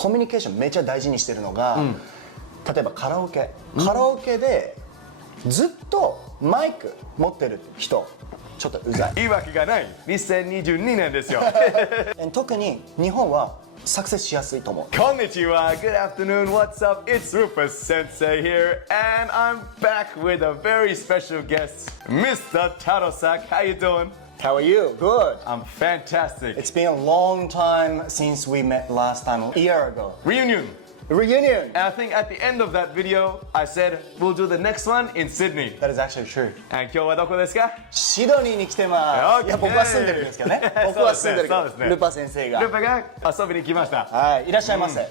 コミュニケーションめっちゃ大事にしてるのが、例えばカラオケでずっとマイク持ってる人ちょっとうざい。いいわけがない。2022年ですよ。特に日本はサクセスしやすいと思う。こんにちは。Good afternoon. What's up? It's Rupa Sensei here, and I'm back with a very special guest, Mr. Tarosack. How you doing? How are you? Good. I'm fantastic. It's been a long time since we met last time, a year ago. Reunion. Reunion. And I think at the end of that video, I said we'll do the next one in Sydney. That is actually true. And 今日はどこですか？シドニーに来てます。 Okay. いや僕は住んでるんですけどね。僕は住んでるけど、そうですね。ルパ先生が。ルパが遊びに来ました。はい、いらっしゃいませ。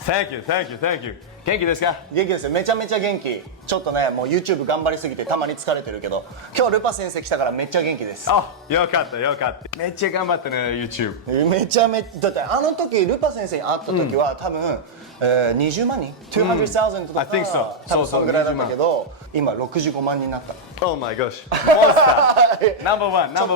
Thank you, thank you, thank you. 元気ですか？元気ですよ。めちゃめちゃ元気。ちょっとね、もう YouTube 頑張りすぎてたまに疲れてるけど、今日ルパ先生来たからめっちゃ元気です。あ、よかったよかった。めっちゃ頑張ったね YouTube。めちゃめちゃだってあの時ルパ先生に会った時は、多分、20万人 200,000 とか、I think so. 多分そのぐらいだったけど、今65万人になった。Oh my gosh. Monster. Number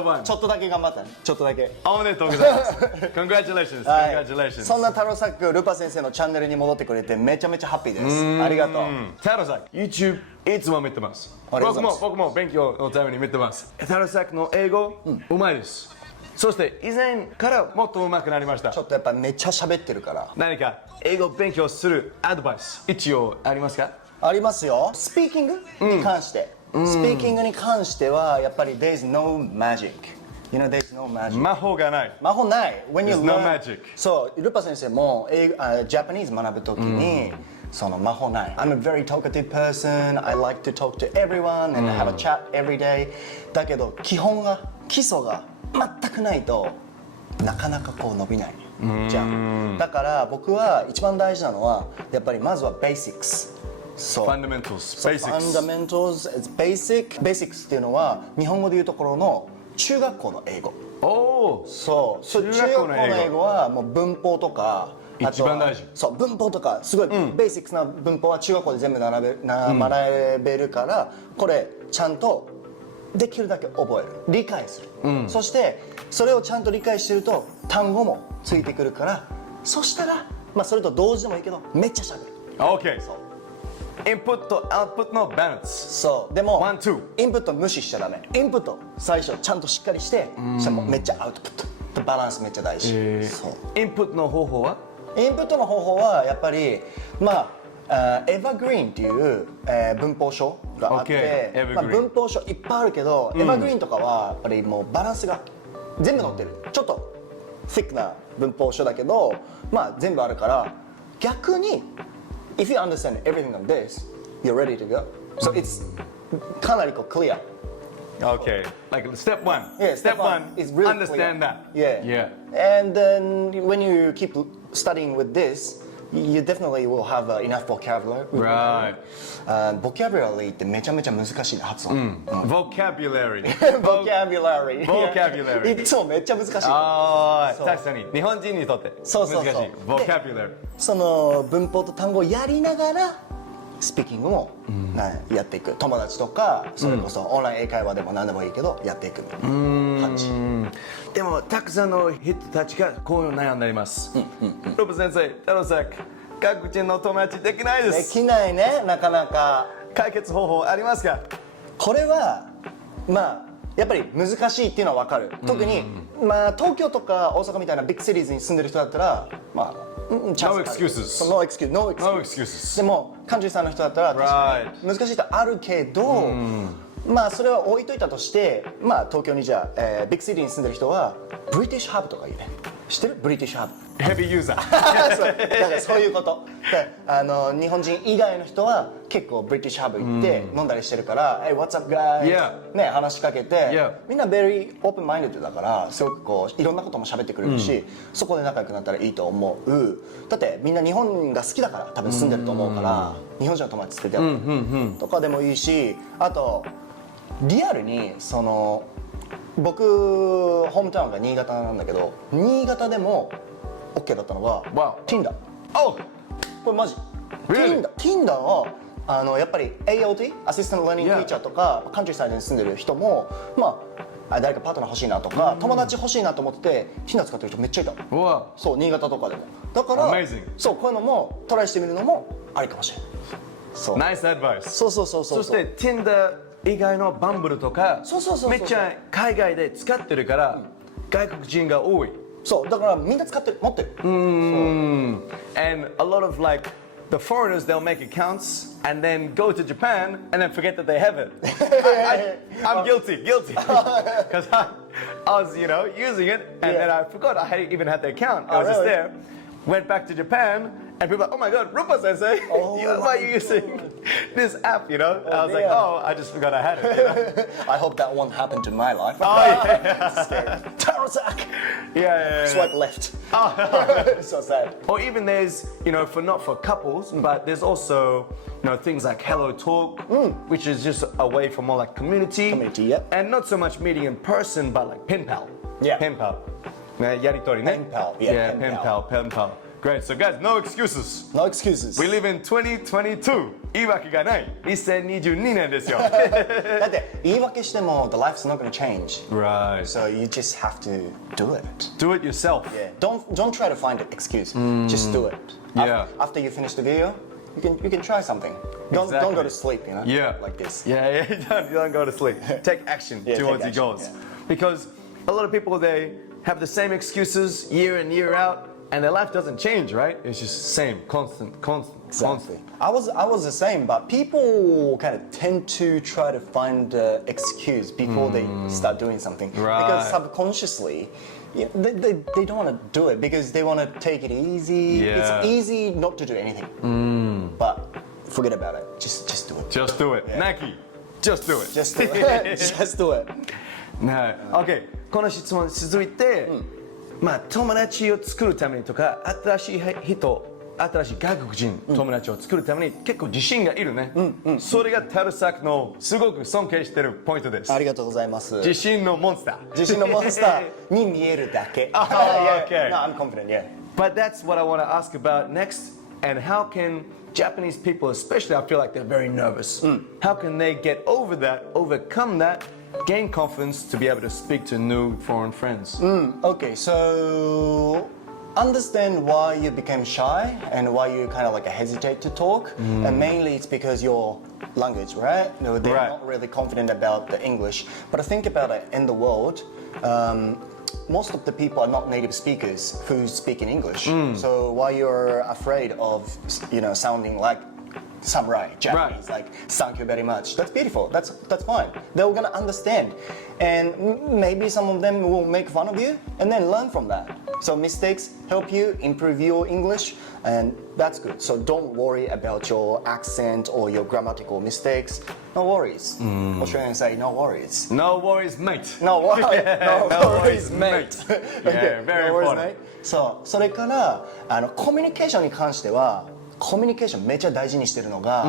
one. ちょっとだけ頑張ったね。ちょっとだけ。おめでとうございます。Congratulations. はい Congratulations. そんなタロサックルパ先生のチャンネルに戻ってくれてめちゃめちゃハッピーです。ありがとう。タロサック YouTube いつも見てます。ありがとうございます僕も勉強のために見てます。タロサックの英語、うまいです。そして以前からもっと上手くなりました。ちょっとやっぱめっちゃ喋ってるから。何か英語勉強するアドバイス一応ありますか？ありますよ。スピーキングに関して、スピーキングに関してはやっぱり There's no magic. You know, there's no magic. 魔法がない。魔法ない。When you There's no learn, magic. そうルパ先生もJapanese 学ぶときに、その魔法ない。I'm a very talkative person. I like to talk to everyone and have a chat every day. だけど基礎が全くないとなかなかこう伸びないじゃん。だから僕は一番大事なのはやっぱりまずは basics。そう。Fundamentals。Fundamentals。Basics っていうのは日本語でいうところの中学校の英語。おお。そう。中学校の英語はもう文法とか。一番大事。そう文法とかすごいベーシックな文法は中学校で全部学べるからこれちゃんとできるだけ覚える理解する、そしてそれをちゃんと理解してると単語もついてくるからそしたらまあそれと同時でもいいけどめっちゃしゃべる。 OK。インプットアウトプットのバランス。そうでも One, two。インプット無視しちゃダメ。インプット最初ちゃんとしっかりしてそしたらもうめっちゃアウトプットバランスめっちゃ大事、そうインプットの方法は？インプットの方法はやっぱりまあエヴァグリーンっていう、文法書があって、Okay. まあ、文法書いっぱいあるけど、エヴァグリーンとかはやっぱりもうバランスが全部載ってる。ちょっとthickな文法書だけど、まあ全部あるから逆に if you understand everything of this, you're ready to go. So it's かなりこうクリア。Okay, like step one. Yeah, step one is really understand clear. that. Yeah. And then when you keep studying with this, you definitely will have enough vocabulary. Right. Vocabulary ってめちゃめちゃ難しいね発音。Vocabulary. Vocabulary. いつもめっちゃ難しい。ああ、確かに日本人にとって難しい。そう。Vocabulary. その文法と単語をやりながらスピーキングもやっていく。友達とかそれこそオンライン英会話でも何でもいいけどやっていく感じ。でもたくさんの人たちがこう悩んでいます。ルパ先生、タロサック、外国人の友達できないです。できないね、なかなか。解決方法ありますか？これはまあやっぱり難しいっていうのは分かる。特にまあ東京とか大阪みたいなビッグシティーズに住んでる人だったらまあNo excuses. No excuses. でもカントリーさんの人だったら確かに難しいとあるけど、まあそれは置いといたとして、まあ東京にじゃあ、ビッグシティに住んでる人はブリティッシュハーブとかいいね。知ってる？ブリティッシュハーブ。ヘビーユーザー。そうだからそういうこと。で日本人以外の人は結構ブリティッシュハーブ行って飲んだりしてるから、Hey, what's up guys? ね話しかけて、みんな very open minded だからすごくこういろんなことも喋ってくれるし、そこで仲良くなったらいいと思う。だってみんな日本が好きだから多分住んでると思うから、日本人の友達つけてやるとかでもいいし、あとリアルにその僕ホームタウンが新潟なんだけど、新潟でも OK だったのが Tinder。これマジ Tinder はやっぱり AOT アシスタントラーニングティーチャーとかカントリーサイドに住んでる人もまあ誰かパートナー欲しいなとか、友達欲しいなと思ってて Tinder 使ってる人めっちゃいた。そう、新潟とかでも。だから、そう、こういうのもトライしてみるのもありかもしれない。そう。ナイスアドバイス。そう。そして Tinder 以外のバンブルとか、めっちゃ海外で使ってるから、外国人が多い。そう、だからみんな使ってる、持ってる。And a lot of like the foreigners, they'll make accounts and then go to Japan and then forget that they have it. I'm guilty because I was, using it and then I forgot I even had the account. I was just there. Went back to Japan and people were like, oh my god, Rupa Sensei, why are you using this app? I was like, oh, I just forgot I had it. I hope that won't happen to my life. Oh yeah. Scary. Tarosack. Yeah. Swipe left. So sad. Or even there's, not for couples, but there's also, things like Hello Talk, which is just a way for more like community. Community, yep. And not so much meeting in person, but like pen pal. Yeah. Pen pal. Yaritori, ne? Pen pal. Yeah, pen pal. Great. So guys, no excuses. No excuses. We live in 2022. 言い訳がない。2022年ですよ。だって言い訳しても the life's not going to change. Right. So you just have to do it. Do it yourself. Yeah. Don't try to find an excuse. Just do it. Yeah. After you finish the video, you can try something. Don't go to sleep, Yeah. Like this. Yeah. You don't go to sleep. Take action towards your goals. Yeah. Because a lot of people, they have the same excuses year in, year out, and their life doesn't change, right? It's just the same, constant. Exactly. I was the same, but people kind of tend to try to find an excuse before they start doing something. Right. Because subconsciously, they don't want to do it because they want to take it easy. Yeah. It's easy not to do anything. But forget about it. Just do it. Just do it. Yeah. Nike, just do it. Just do it. Just do it. No. Okay. この質問続いて、友達を作るためにとか、新しい外国人友達を作るために結構自信がいるね。それがタロサックのすごく尊敬しているポイントです。ありがとうございます。自信のモンスター。自信のモンスターに見えるだけ。Okay. No, I'm confident, yeah. But that's what I want to ask about next. And how can Japanese people, especially, I feel like they're very nervous. How can they get over that, overcome that, gain confidence to be able to speak to new foreign friends? Okay, so understand why you became shy and why you kind of like hesitate to talk. And mainly it's because your language, right? They're not really confident about the English. But think about it, in the world, most of the people are not native speakers who speak in English. So why you're afraid of, sounding like samurai, Japanese, like thank you very much. That's beautiful. That's fine. They're gonna understand, and maybe some of them will make fun of you, and then learn from that. So mistakes help you improve your English, and that's good. So don't worry about your accent or your grammatical mistakes. No worries. Australians say no worries. No worries, mate. No worries, no worries, mate. Yeah, very important. そう、それからコミュニケーションに関しては。コミュニケーションめっちゃ大事にしてるのが、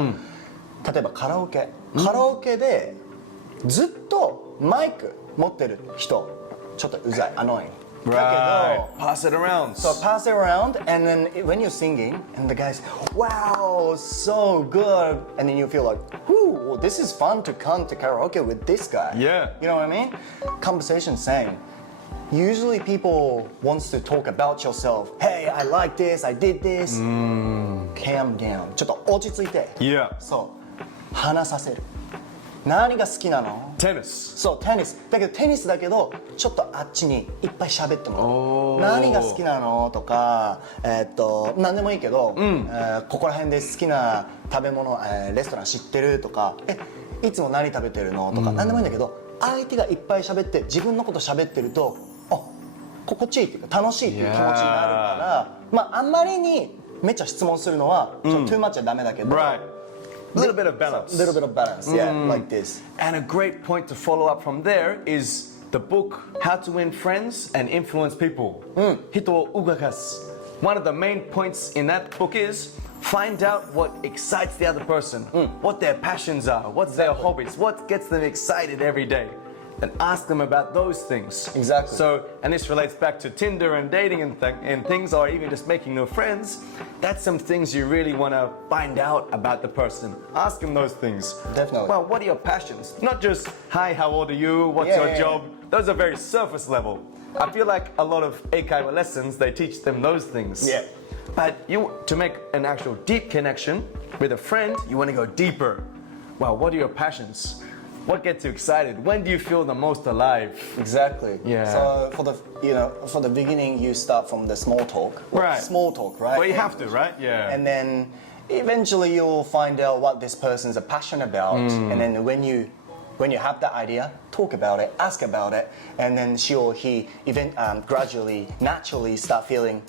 例えばカラオケでずっとマイク持ってる人ちょっとうざい、annoying。Right. Pass it around. So pass it around, and then when you're singing, and the guys, wow, so good, and then you feel like, whoo, this is fun to come to karaoke with this guy. Yeah. You know what I mean? Conversation saying.Usually people wants to talk about yourself. Hey, I like this, I did this. Calm down. ちょっと落ち着いて。Yeah. そう。話させる。何が好きなの？テニス。そう、テニス。だけどテニスだけど、ちょっとあっちにいっぱい喋ってもらう。何が好きなのとか、何でもいいけど、ここら辺で好きな食べ物、レストラン知ってるとか、いつも何食べてるのとか、何でもいいんだけど、相手がいっぱい喋って自分のこと喋ってると、心地いいっていうか楽しいっていう気持ちになるから、あんまりにめっちゃ質問するのはちょっと too much はダメだけど、Right. Little bit of balance. Little bit of balance, yeah, like this. And a great point to follow up from there is the book How to Win Friends and Influence People. 人を動かす. One of the main points in that book is find out what excites the other person, what their passions are, what's their hobbies, what gets them excited every day. And ask them about those things. Exactly. So, and this relates back to Tinder and dating and things, or even just making new friends. That's some things you really want to find out about the person. Ask them those things. Definitely. Well, what are your passions? Not just, hi, how old are you? What's your job? those are very surface level. I feel like a lot of 英会話 lessons, they teach them those things. Yeah. But to make an actual deep connection with a friend, you want to go deeper. Well, what are your passions? What gets you excited? When do you feel the most alive? Exactly. Yeah. So for the beginning, you start from the small talk. Right. Small talk, right? Well, you have to, right? Yeah. And then eventually you'll find out what this person's a passion about, and then when you have that idea, talk about it, ask about it, and then she or he gradually, naturally start feeling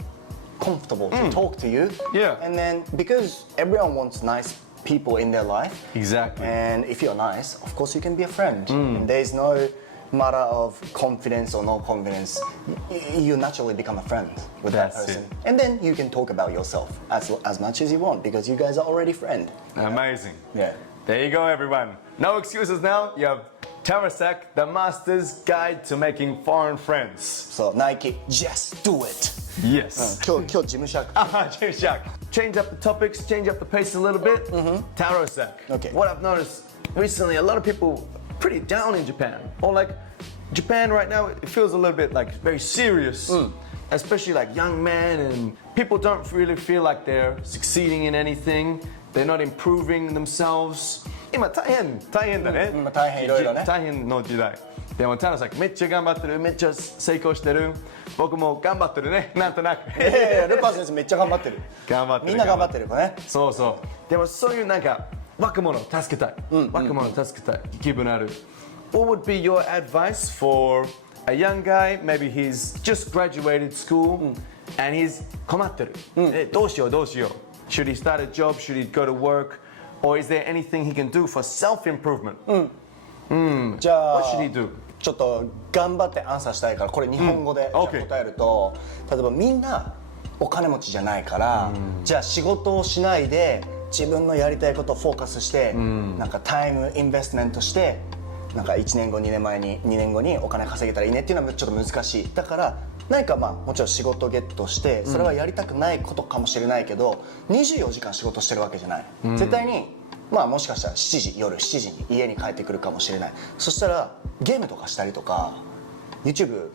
comfortable to talk to you. Yeah. And then because everyone wants nice people in their life, Exactly. and if you're nice, of course you can be a friend. And there's no matter of confidence or no confidence, you naturally become a friend with that That's person. it. And then you can talk about yourself as much as you want because you guys are already friends. Amazing. Yeah. There you go, everyone. No excuses now. You have Tarosack, the master's guide to making foreign friends. So Nike, just do it. Yes. 今日事務所 Jack. Change up the topics, change up the pace a little bit. Tarosack. Okay. What I've noticed recently, a lot of people pretty down in Japan. Or like Japan right now, it feels a little bit like very serious. Especially like young men, and people don't really feel like they're succeeding in anything. They're not improving themselves. 今大変だね。今大変いろいろね。大変の時代。でもタロさんめっちゃ頑張ってる、めっちゃ成功してる。僕も頑張ってるね、なんとなく。ルパ先生めっちゃ頑張ってる。頑張ってる。みんな頑張ってる子ね。そうそう。でもそういうなんか若者を助けたい。若者を助けたい。気分ある。What would be your advice for a young guy? Maybe he's just graduated school and he's 困ってる。どうしよう。Should he start a job? Should he go to work? Or is there anything he can do for self-improvement? じゃあ What should he do? ちょっと頑張ってアンサーしたいからこれ日本語でじゃあ OK 答えると、例えばみんなお金持ちじゃないから、じゃあ仕事をしないで自分のやりたいことをフォーカスして、なんかタイムインベストメントしてなんか1年後2年後にお金稼げたらいいねっていうのはちょっと難しい。だから何かもちろん仕事をゲットしてそれはやりたくないことかもしれないけど、24時間仕事してるわけじゃない、絶対にもしかしたら夜7時に家に帰ってくるかもしれない。そしたらゲームとかしたりとか YouTube、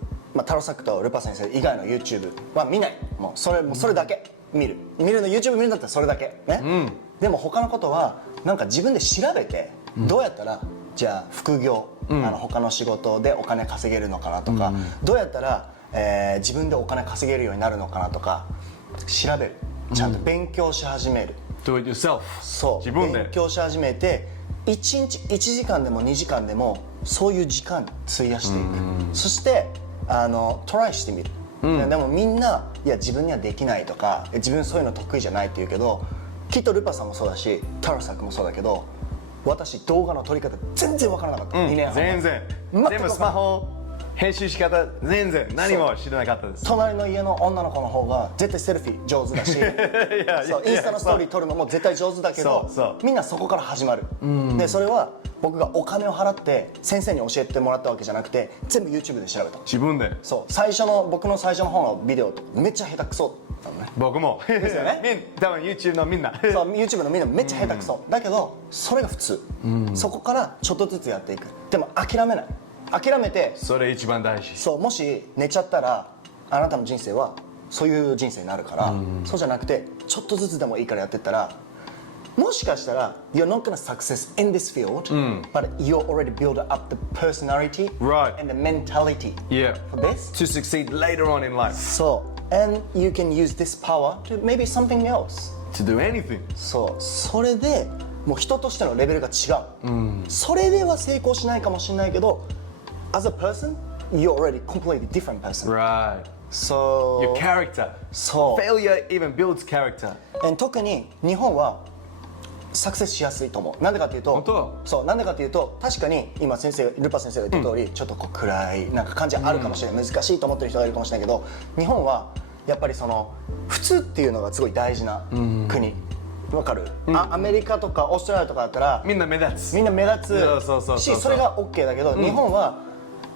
タロサックとルパ先生以外の YouTube は見ない。もうそれだけ見るの YouTube 見るんだったらそれだけね、でも他のことはなんか自分で調べて、どうやったらじゃあ副業、他の仕事でお金稼げるのかなとか、どうやったら自分でお金稼げるようになるのかなとか調べる。ちゃんと勉強し始める。Do it yourself. そう自分で勉強し始めて1日1時間でも2時間でもそういう時間費やしていく。そしてトライしてみる。でもみんないや自分にはできないとか自分そういうの得意じゃないって言うけど、きっとルパさんもそうだしタロサックもそうだけど、私動画の撮り方全然わからなかった、2年半全然全部スマホ編集し方全然何も知らなかったです。隣の家の女の子の方が絶対セルフィー上手だしそうインスタのストーリー撮るのも絶対上手だけど、みんなそこから始まる。でそれは僕がお金を払って先生に教えてもらったわけじゃなくて、全部 YouTube で調べた。自分で。そう僕の最初の方のビデオとめっちゃ下手くそだったのね。僕もですよね多分 YouTube のみんなそう YouTube のみんなめっちゃ下手くそ、だけどそれが普通、そこからちょっとずつやっていく。でも諦めない。諦めてそれ一番大事。そうもし寝ちゃったらあなたの人生はそういう人生になるから、そうじゃなくてちょっとずつでもいいからやってったら、もしかしたら You're not gonna success in this field、but you already build up the personality、and the mentality、for this to succeed later on in life. So and you can use this power to maybe something else to do anything. そうそれでもう人としてのレベルが違う、それでは成功しないかもしれないけどAs a person, you're already completely different person. Right. So Your character. そう Failure even builds character. 特に日本はサクセスしやすいと思う。なんでかっていうと、本当？そうなんでかっていうと、確かに今ルパ先生が言った通り、ちょっとこう暗いなんか感じあるかもしれない、難しいと思ってる人がいるかもしれないけど、日本はやっぱりその普通っていうのがすごい大事な国。わかる？アメリカとかオーストラリアとかだったらみんな目立つし、それが OK だけど、日本は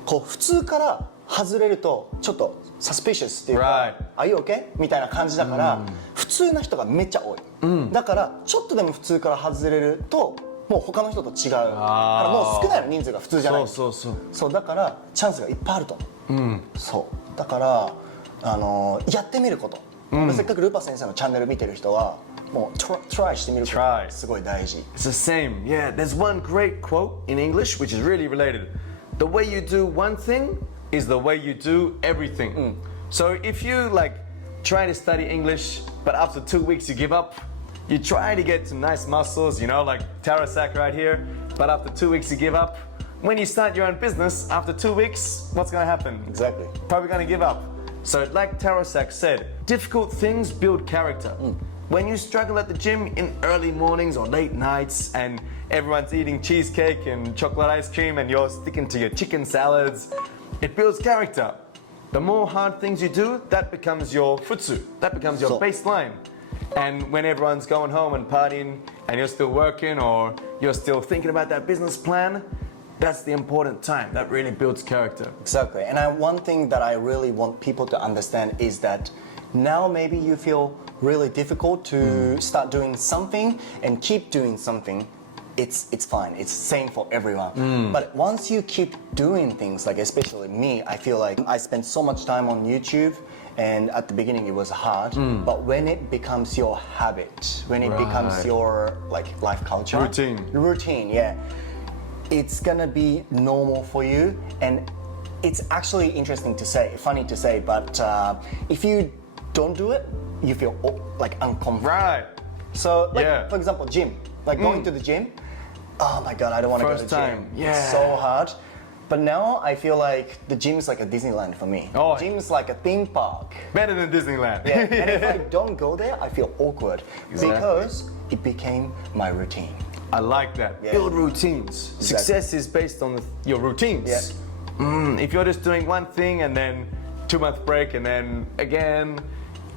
こう普通から外れるとちょっとサスピシャスっていうか、Are you okay? みたいな感じだから、普通な人がめっちゃ多い、だからちょっとでも普通から外れるともう他の人と違うからもう少ないの人数が普通じゃない。そうだからチャンスがいっぱいあると思う。そうだからやってみること、せっかくルパ先生のチャンネル見てる人はもうトライしてみることがすごい大事。It's the same. Yeah, there's one great quote in English which is really related. The way you do one thing is the way you do everything. So if you like try to study English, but after 2 weeks you give up, you try to get some nice muscles, you know, like Tarosack right here, but after 2 weeks you give up. When you start your own business, after 2 weeks, what's going to happen? Exactly. Probably going to give up. So like Tarosack said, difficult things build character. When you struggle at the gym in early mornings or late nights and everyone's eating cheesecake and chocolate ice cream and you're sticking to your chicken salads, it builds character. The more hard things you do, that becomes your futsu, that becomes your baseline. And when everyone's going home and partying and you're still working or you're still thinking about that business plan, that's the important time. That really builds character. Exactly. And one thing that I really want people to understand is that now maybe you feel really difficult to start doing something and keep doing something. It's fine. It's same for everyone. But once you keep doing things, like especially me, I feel like I spent so much time on YouTube, and at the beginning it was hard. But when it becomes your habit, when it becomes your like life culture, routine, yeah, it's gonna be normal for you. And it's actually interesting to say, funny to say, but if you don't do it, you feel like uncomfortable. Right. So, like, for example, gym. Like going to the gym. Oh my god, I don't want to go to the gym. It's so hard. But now I feel like the gym is like a Disneyland for me. Gym is like a theme park. Better than Disneyland. Yeah. And if I don't go there, I feel awkward because it became my routine. I like that. Build routines. Success is based on your routines. If you're just doing one thing and then 2-month break and then again,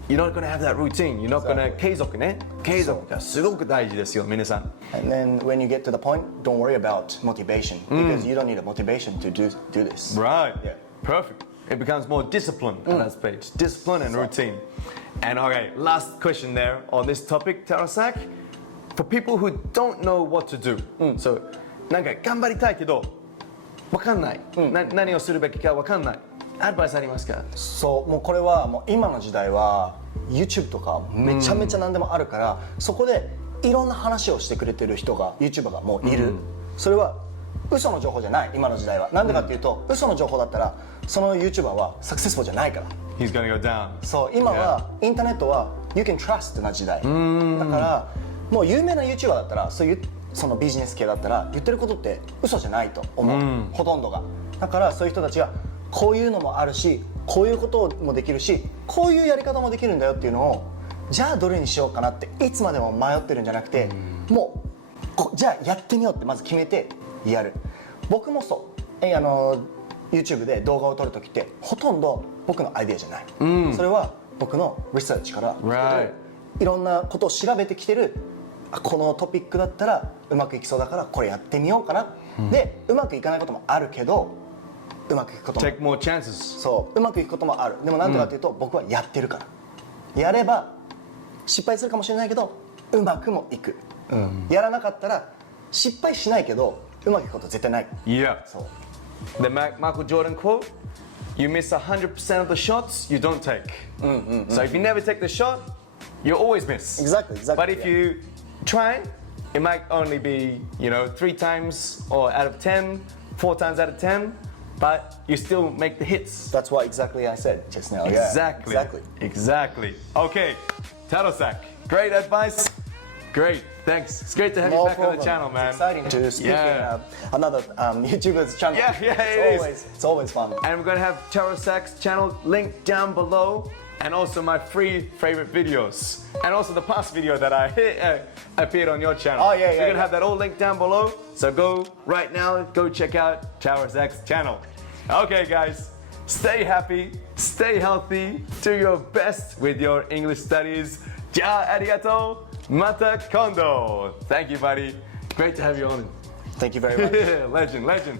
you're not going to have that routine. You're not going to 継続ね。継続がすごく大事ですよ、皆さん。And then when you get to the point, don't worry about motivation because you don't need a motivation to do this. Right. Yeah. Perfect. It becomes more discipline at that stage. Discipline and routine. And okay, last question there on this topic, Tarosack. For people who don't know what to do. So, なんか頑張りたいけどわかんない。何をするべきかわかんない。アドバイスありますか？そう、もうこれはもう今の時代は YouTube とかめちゃめちゃ何でもあるから、そこでいろんな話をしてくれてる人が YouTuber がもういる。それは嘘の情報じゃない、今の時代は。なんでかっていうと、嘘の情報だったらその YouTuber はサクセスフルじゃないから。He's gonna go down. そう、今はインターネットは You can trust な時代。だからもう有名な YouTuber だったらそういうそのビジネス系だったら言ってることって嘘じゃないと思う、ほとんどが。だからそういう人たちがこういうのもあるし、こういうこともできるし、こういうやり方もできるんだよっていうのを、じゃあどれにしようかなっていつまでも迷ってるんじゃなくて、もうじゃあやってみようってまず決めてやる。僕もそう、YouTube で動画を撮るときってほとんど僕のアイデアじゃない、それは僕のリサーチから、いろんなことを調べてきてる。このトピックだったらうまくいきそうだからこれやってみようかな、でうまくいかないこともあるけどうまくいくことも Take more chances. そううまくいくこともある。でもなんでかっていうと、僕はやってるから。やれば失敗するかもしれないけどうまくもいく、やらなかったら失敗しないけどうまくいくこと絶対ない。 Yeah. そう The Michael Jordan quote, you miss 100% of the shots you don't take. So if you never take the shot, you always miss. Exactly. But if you try, it might only be, 3 times or out of 10, 4 times out of 10, but you still make the hits. That's what exactly I said just now. Exactly. Okay, Tarosack, great advice. Great, thanks. It's great to have you back on the channel, man. It's exciting to speak in another YouTuber's channel. It's always fun. And we're going to have Tarosack's channel linked down below, and also my free favorite videos, and also the past video that I appeared on your channel. Oh, yeah. We're going to have that all linked down below, so go right now, go check out Tarosack's channel. Okay, guys, stay happy, stay healthy, do your best with your English studies. Ja arigato, mata kondo. Thank you, buddy. Great to have you on. Thank you very much. Legend.